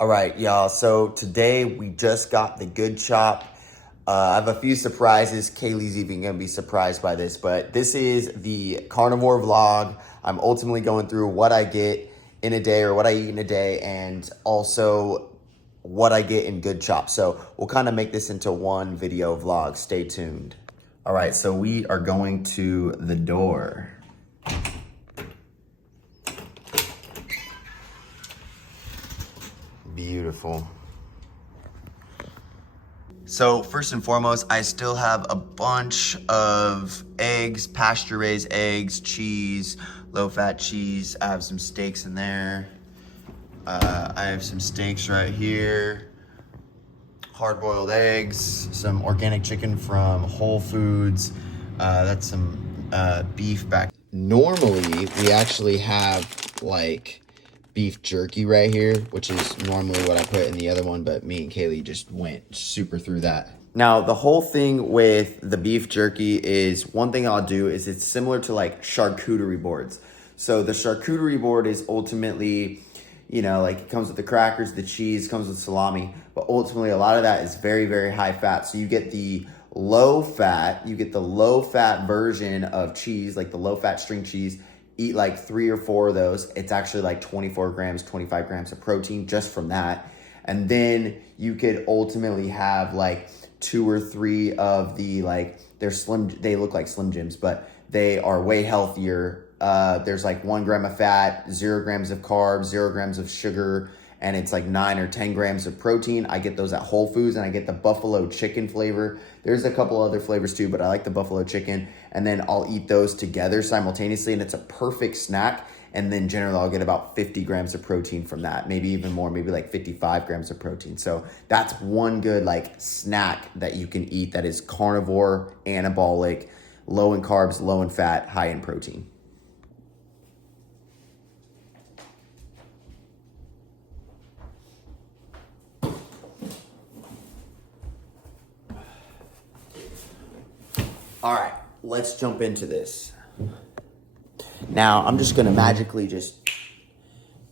All right, y'all. So today we just got the good chop. I have a few surprises. Kaylee's even going to be surprised by this, but this is the carnivore vlog. I'm ultimately going through what I get in a day or what I eat in a day and also what I get in good chop. So we'll kind of make this into one video vlog. Stay tuned. All right, so we are going to the door. Beautiful. So first and foremost, I still have a bunch of eggs, pasture-raised eggs, cheese, low-fat cheese. I have some steaks in there. I have some steaks right here. Hard-boiled eggs, some organic chicken from Whole Foods. That's some beef back. Normally, we actually have like beef jerky right here, which is normally what I put in the other one, but me and Kaylee just went super through that. Now, the whole thing with the beef jerky is, one thing I'll do is it's similar to like charcuterie boards. So the charcuterie board is ultimately, you know, like it comes with the crackers, the cheese, comes with salami, but ultimately a lot of that is very, very high fat. So you get the low fat version of cheese, like the low fat string cheese. Eat like 3 or 4 of those. It's actually like 24 grams, 25 grams of protein just from that. And then you could ultimately have like 2 or 3 of the, like, they're slim, they look like Slim Jims, but they are way healthier. There's like 1 gram of fat, 0 grams of carbs, 0 grams of sugar, and it's like 9 or 10 grams of protein. I get those at Whole Foods, and I get the buffalo chicken flavor. There's a couple other flavors too, but I like the buffalo chicken. And then I'll eat those together simultaneously, and it's a perfect snack. And then generally I'll get about 50 grams of protein from that, maybe even more, maybe like 55 grams of protein. So that's one good like snack that you can eat that is carnivore, anabolic, low in carbs, low in fat, high in protein. All right, let's jump into this. Now, I'm just gonna magically and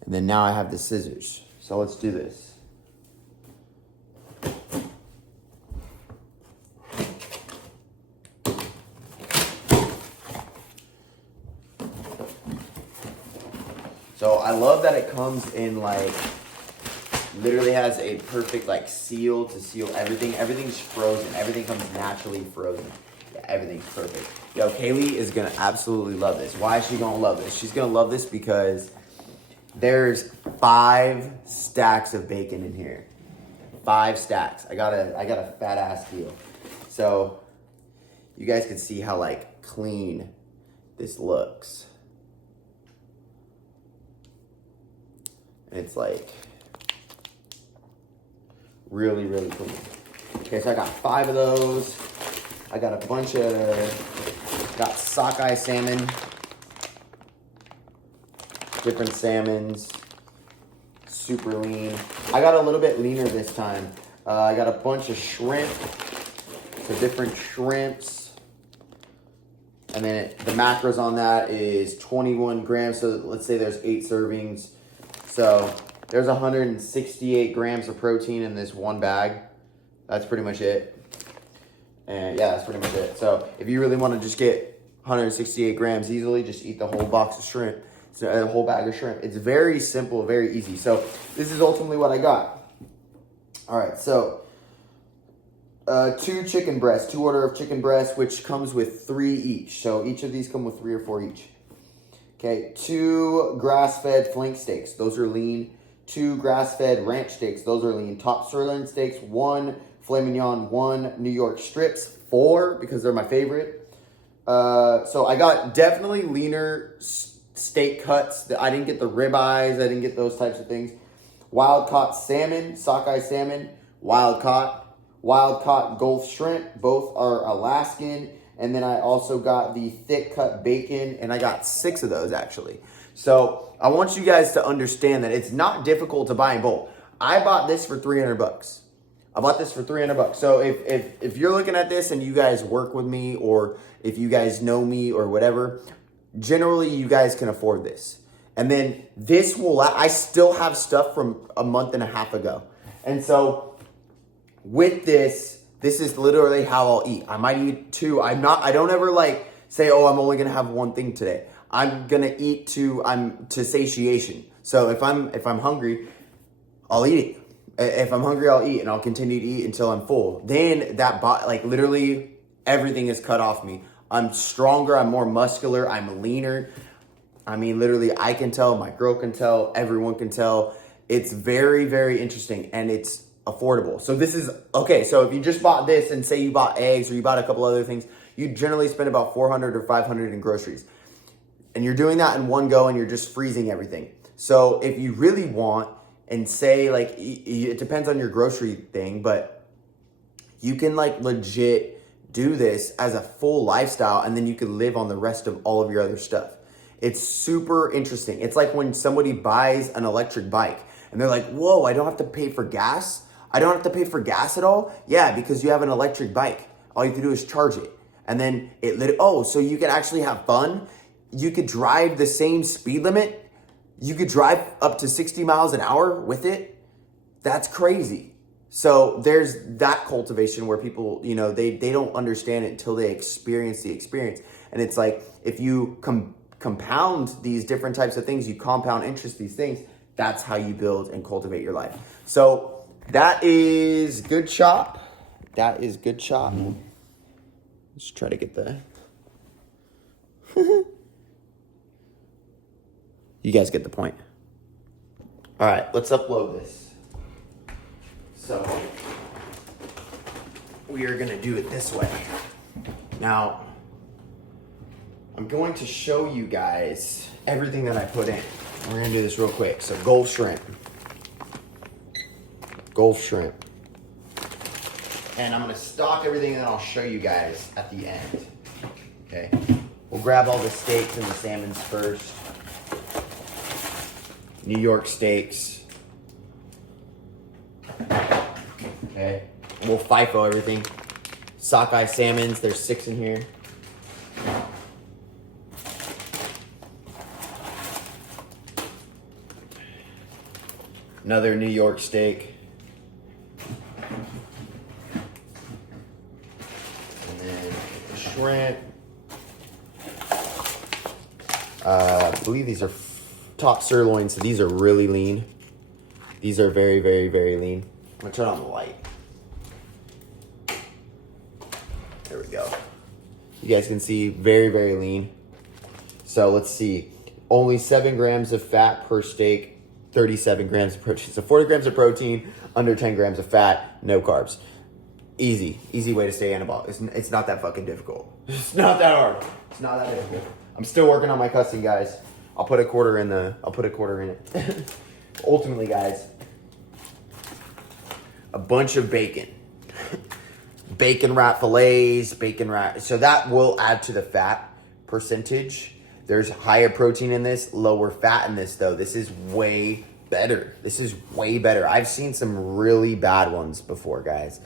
then now I have the scissors. So let's do this. So I love that it comes in like, literally has a perfect like seal to seal everything. Everything's frozen. Everything comes naturally frozen. Yeah, everything's perfect. Yo, Kaylee is gonna absolutely love this. Why is she gonna love this? She's gonna love this because there's 5 stacks of bacon in here. 5 stacks. I got a fat ass deal. So you guys can see how like clean this looks. And it's like really, really clean. Okay, so I got 5 of those. I got a bunch of, got sockeye salmon, different salmons, super lean. I got a little bit leaner this time. I got a bunch of shrimp, so different shrimps. And then the macros on that is 21 grams, so let's say there's 8 servings. So there's 168 grams of protein in this one bag. That's pretty much it. And yeah, that's pretty much it. So if you really want to just get 168 grams easily, just eat the whole box of shrimp, so a whole bag of shrimp. It's very simple, very easy. So this is ultimately what I got. All right, so 2 chicken breasts, 2 order of chicken breasts, which comes with 3 each. So each of these come with 3 or 4 each. Okay, 2 grass-fed flank steaks. Those are lean. 2 grass-fed ranch steaks. Those are lean. Top sirloin steaks. 1 filet mignon. 1 New York strips. 4 because they're my favorite. So I got definitely leaner steak cuts. I didn't get the ribeyes. I didn't get those types of things. Wild caught salmon, sockeye salmon, wild caught Gulf shrimp. Both are Alaskan. And then I also got the thick cut bacon, and I got 6 of those actually. So I want you guys to understand that it's not difficult to buy in bulk. I bought this for $300. I bought this for $300. So if you're looking at this and you guys work with me, or if you guys know me or whatever, generally you guys can afford this. And then this will, I still have stuff from a month and a half ago. And so with this is literally how I'll eat. I might eat 2. I don't ever like say, oh, I'm only gonna have 1 thing today. I'm gonna eat to satiation. So if I'm hungry, I'll eat it. If I'm hungry, I'll eat, and I'll continue to eat until I'm full. Then like literally everything is cut off me. I'm stronger, I'm more muscular, I'm leaner. I mean, literally, I can tell, my girl can tell, everyone can tell. It's very, very interesting, and it's affordable. So this is, okay, so if you just bought this and say you bought eggs or you bought a couple other things, you generally spend about $400 or $500 in groceries. And you're doing that in one go, and you're just freezing everything. So if you really want, and say like, it depends on your grocery thing, but you can like legit do this as a full lifestyle, and then you can live on the rest of all of your other stuff. It's super interesting. It's like when somebody buys an electric bike and they're like, whoa, I don't have to pay for gas? I don't have to pay for gas at all? Yeah, because you have an electric bike. All you have to do is charge it. And then so you can actually have fun. You could drive the same speed limit. You could drive up to 60 miles an hour with it. That's crazy. So there's that cultivation where people, they don't understand it until they experience the experience. And it's like, if you compound these different types of things, you compound interest, these things, that's how you build and cultivate your life. So that is good chop. That is good chop. Let's try to get the... You guys get the point. All right, let's upload this. So we are gonna do it this way. Now, I'm going to show you guys everything that I put in. We're gonna do this real quick. So Gulf shrimp. And I'm gonna stock everything, and then I'll show you guys at the end. Okay. We'll grab all the steaks and the salmons first. New York steaks. Okay. We'll FIFO everything. Sockeye salmons, there's 6 in here. Another New York steak. And then shrimp. I believe these are top sirloin, so these are really lean. These are very, very, very lean. I'm gonna turn on the light. There we go. You guys can see, very, very lean. So let's see. Only 7 grams of fat per steak, 37 grams of protein. So 40 grams of protein, under 10 grams of fat, no carbs. Easy way to stay anabolic. It's not that fucking difficult. It's not that hard. It's not that difficult. I'm still working on my cussing, guys. I'll put a quarter in it. Ultimately, guys, a bunch of bacon. Bacon wrap fillets, so that will add to the fat percentage. There's higher protein in this, lower fat in this though. This is way better. I've seen some really bad ones before, guys.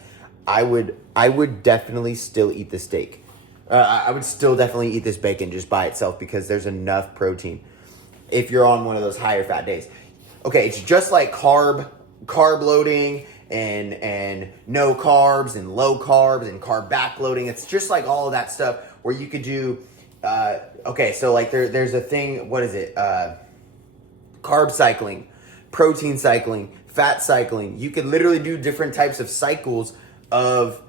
I would definitely still eat the steak. I would still definitely eat this bacon just by itself because there's enough protein if you're on one of those higher fat days. Okay, it's just like carb loading and no carbs and low carbs and carb backloading. It's just like all of that stuff where you could do, okay, so like there's a thing, what is it? Carb cycling, protein cycling, fat cycling. You could literally do different types of cycles of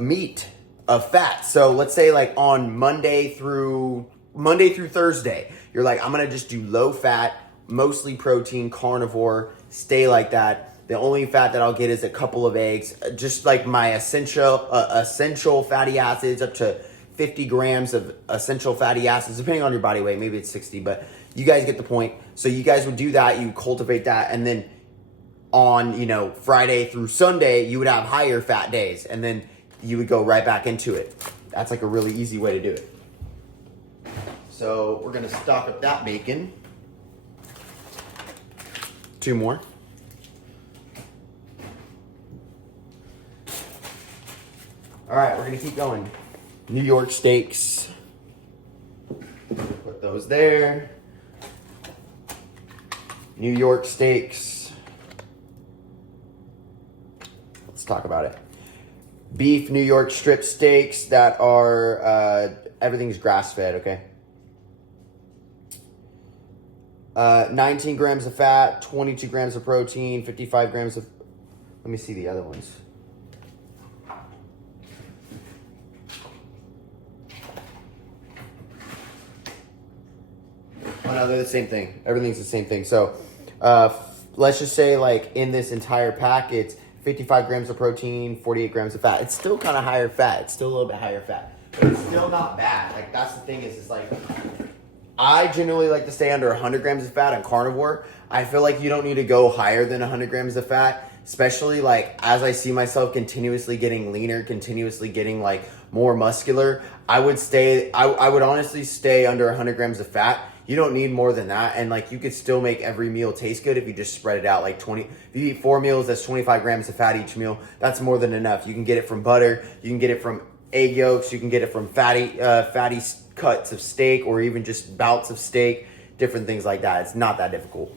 meat, of fat. So let's say like on Monday through Thursday, you're like, I'm gonna just do low fat, mostly protein, carnivore, stay like that. The only fat that I'll get is a couple of eggs, just like my essential fatty acids, up to 50 grams of essential fatty acids, depending on your body weight. Maybe it's 60, but you guys get the point. So you guys would do that, you cultivate that, and then on, Friday through Sunday, you would have higher fat days, and then you would go right back into it. That's like a really easy way to do it. So we're gonna stock up that bacon. 2 more. All right, we're gonna keep going. New York steaks. Put those there. New York steaks. Let's talk about it. Beef New York strip steaks that are, everything's grass-fed, okay? 19 grams of fat, 22 grams of protein, 55 grams of... Let me see the other ones. Oh, no, they're the same thing. Everything's the same thing. So, let's just say, like, in this entire pack, it's 55 grams of protein, 48 grams of fat. It's still kind of higher fat. It's still a little bit higher fat. But it's still not bad. Like, that's the thing is like... I generally like to stay under 100 grams of fat on carnivore. I feel like you don't need to go higher than 100 grams of fat, especially like as I see myself continuously getting leaner, continuously getting like more muscular. I would honestly stay under 100 grams of fat. You don't need more than that. And like you could still make every meal taste good if you just spread it out like 20. If you eat 4 meals, that's 25 grams of fat each meal. That's more than enough. You can get it from butter. You can get it from egg yolks. You can get it from fatty cuts of steak or even just bouts of steak, different things like that. It's not that difficult.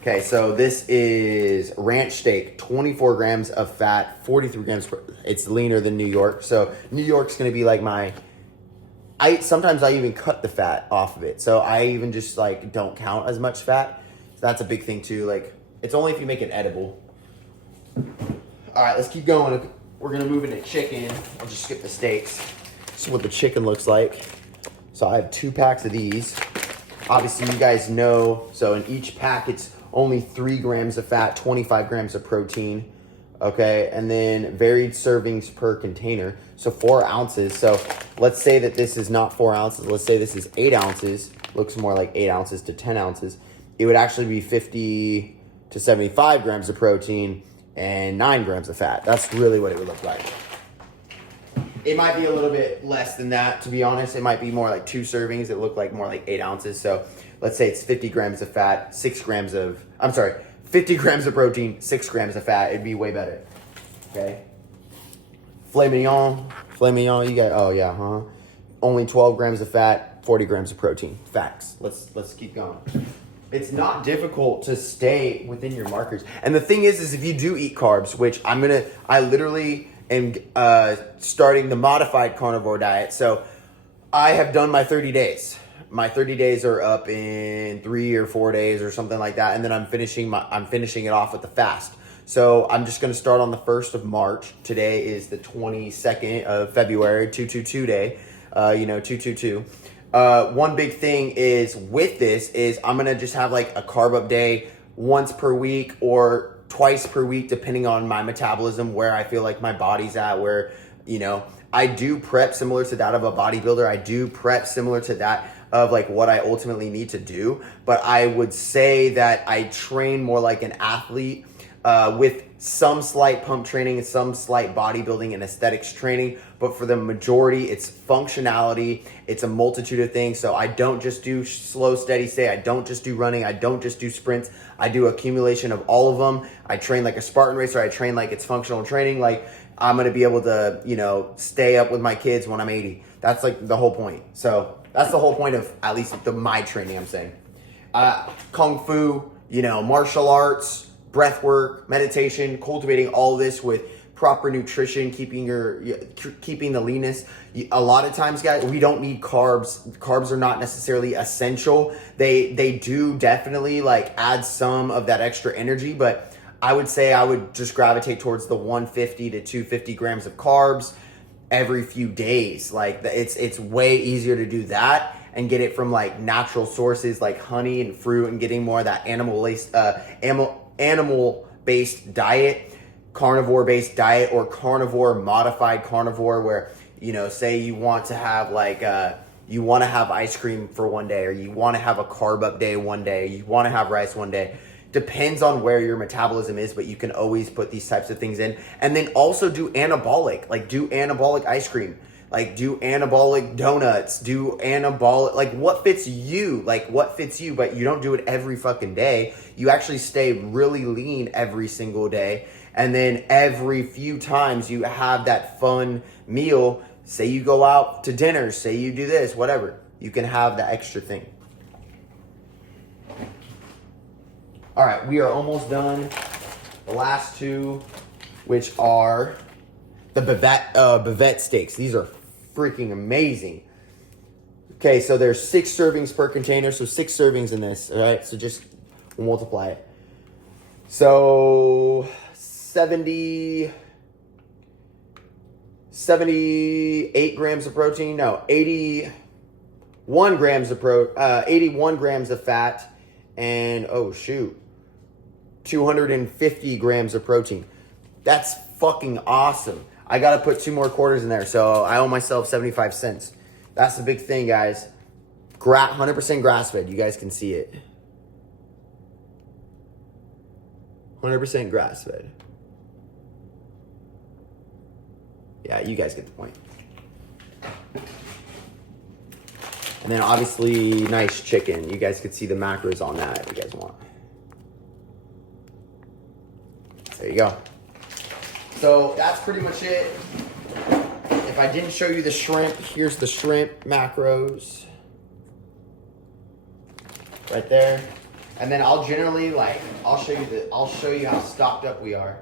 Okay, so this is ranch steak, 24 grams of fat, 43 grams. It's leaner than New York. So New York's going to be like sometimes I even cut the fat off of it. So I even just like don't count as much fat. So that's a big thing too. Like it's only if you make it edible. All right, let's keep going. We're going to move into chicken. I'll just skip the steaks. This is what the chicken looks like. So I have 2 packs of these. Obviously, you guys know, so in each pack, it's only 3 grams of fat, 25 grams of protein, okay? And then varied servings per container, so 4 ounces. So let's say that this is not 4 ounces. Let's say this is 8 ounces. Looks more like 8 ounces to 10 ounces. It would actually be 50 to 75 grams of protein and 9 grams of fat. That's really what it would look like. It might be a little bit less than that, to be honest. It might be more like 2 servings. It look like more like 8 ounces. So let's say it's 50 grams of fat, 50 grams of protein, 6 grams of fat. It'd be way better. Okay. Filet mignon, you got, oh yeah, only 12 grams of fat, 40 grams of protein. Facts. Let's keep going. It's not difficult to stay within your markers. And the thing is if you do eat carbs, which I literally am starting the modified carnivore diet. So I have done my 30 days. My 30 days are up in 3 or 4 days or something like that. And then I'm finishing it off with the fast. So I'm just going to start on the 1st of March. Today is the 22nd of February, 222 day, 222. One big thing is with this is I'm going to just have like a carb up day once per week or twice per week, depending on my metabolism, where I feel like my body's at, where, I do prep similar to that of a bodybuilder. I do prep similar to that of like what I ultimately need to do. But I would say that I train more like an athlete with some slight pump training and some slight bodybuilding and aesthetics training. But for the majority, it's functionality. It's a multitude of things. So I don't just do slow, steady state. I don't just do running. I don't just do sprints. I do accumulation of all of them. I train like a Spartan racer. I train like it's functional training. Like I'm going to be able to, stay up with my kids when I'm 80. That's like the whole point. So that's the whole point of at least my training, I'm saying. Kung Fu, martial arts, breath work, meditation, cultivating all this with proper nutrition, keeping the leanness. A lot of times, guys, we don't need carbs. Carbs are not necessarily essential. They do definitely like add some of that extra energy, but I would say I would just gravitate towards the 150 to 250 grams of carbs every few days. Like it's way easier to do that and get it from like natural sources like honey and fruit and getting more of that animal-based diet, carnivore-based diet, or carnivore, modified carnivore, where, say you want to have you want to have ice cream for one day, or you want to have a carb up day one day, you want to have rice one day. Depends on where your metabolism is, but you can always put these types of things in. And then also do anabolic, like do anabolic ice cream, like do anabolic donuts, do anabolic, like what fits you, but you don't do it every fucking day. You actually stay really lean every single day. And then every few times you have that fun meal, say you go out to dinner, say you do this, whatever, you can have the extra thing. All right, we are almost done. The last two, which are the bavette steaks. These are freaking amazing. Okay, so there's 6 servings per container, so 6 servings in this, all right? So just multiply it. So 78 grams of protein, no, 81 grams of 81 grams of fat, and 250 grams of protein. That's fucking awesome. I gotta put 2 more quarters in there, so I owe myself 75 cents. That's the big thing, guys. 100% grass-fed. You guys can see it. 100% grass-fed. Yeah, you guys get the point. And then obviously, nice chicken. You guys could see the macros on that if you guys want. There you go. So that's pretty much it. If I didn't show you the shrimp, here's the shrimp macros. Right there. And then I'll generally I'll show you how stocked up we are.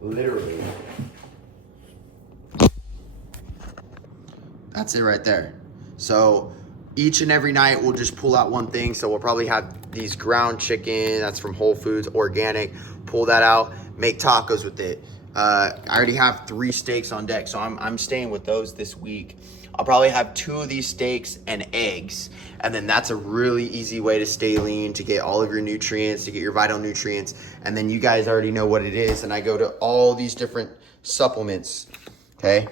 Literally. That's it right there. So each and every night we'll just pull out one thing. So we'll probably have these ground chicken, that's from Whole Foods, organic. Pull that out, make tacos with it. I already have 3 steaks on deck, so I'm staying with those this week. I'll probably have 2 of these steaks and eggs, and then that's a really easy way to stay lean, to get all of your nutrients, to get your vital nutrients, and then you guys already know what it is, and I go to all these different supplements, okay?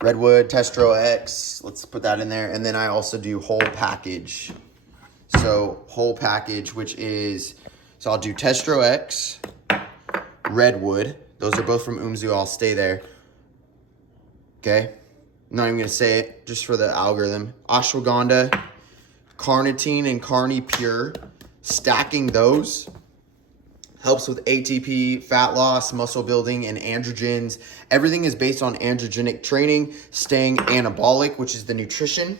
Redwood, Testro X, let's put that in there, and then I also do whole package. So whole package, which is, so I'll do Testro X, Redwood, those are both from Umzu, I'll stay there, okay? I'm not even going to say it, just for the algorithm. Ashwagandha, carnitine, and Carni Pure. Stacking those helps with ATP, fat loss, muscle building, and androgens. Everything is based on androgenic training, staying anabolic, which is the nutrition,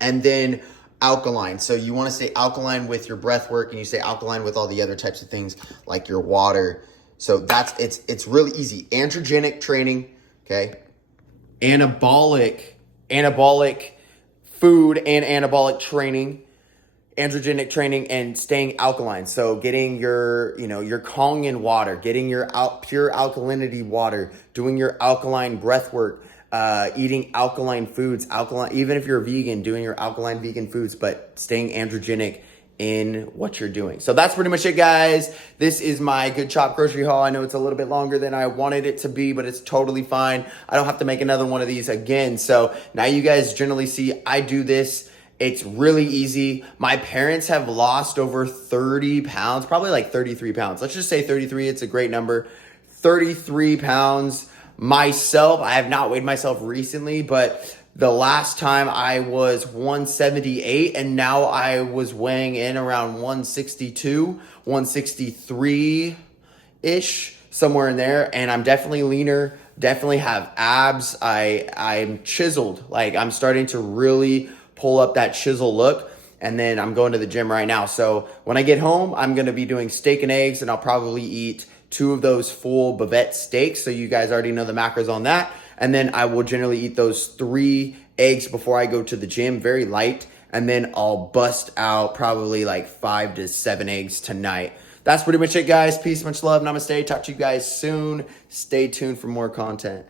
and then alkaline. So you want to stay alkaline with your breath work, and you stay alkaline with all the other types of things like your water. So it's really easy. Androgenic training, okay? Anabolic food and anabolic training, androgenic training, and staying alkaline. So getting your Kangen water, getting your pure alkalinity water, doing your alkaline breath work, eating alkaline foods, even if you're a vegan, doing your alkaline vegan foods, but staying androgenic in what you're doing. So that's pretty much it, guys. This is my Good Chop grocery haul. I know it's a little bit longer than I wanted it to be, but it's totally fine. I don't have to make another one of these again. So now you guys generally see I do this. It's really easy. My parents have lost over 30 pounds, probably like 33 pounds. Let's just say 33. It's a great number. 33 pounds. Myself, I have not weighed myself recently, but the last time I was 178, and now I was weighing in around 162, 163-ish, somewhere in there. And I'm definitely leaner, definitely have abs. I'm chiseled. Like, I'm starting to really pull up that chisel look. And then I'm going to the gym right now. So when I get home, I'm going to be doing steak and eggs, and I'll probably eat 2 of those full bavette steaks. So you guys already know the macros on that. And then I will generally eat those 3 eggs before I go to the gym, very light. And then I'll bust out probably like 5 to 7 eggs tonight. That's pretty much it, guys. Peace, much love, namaste. Talk to you guys soon. Stay tuned for more content.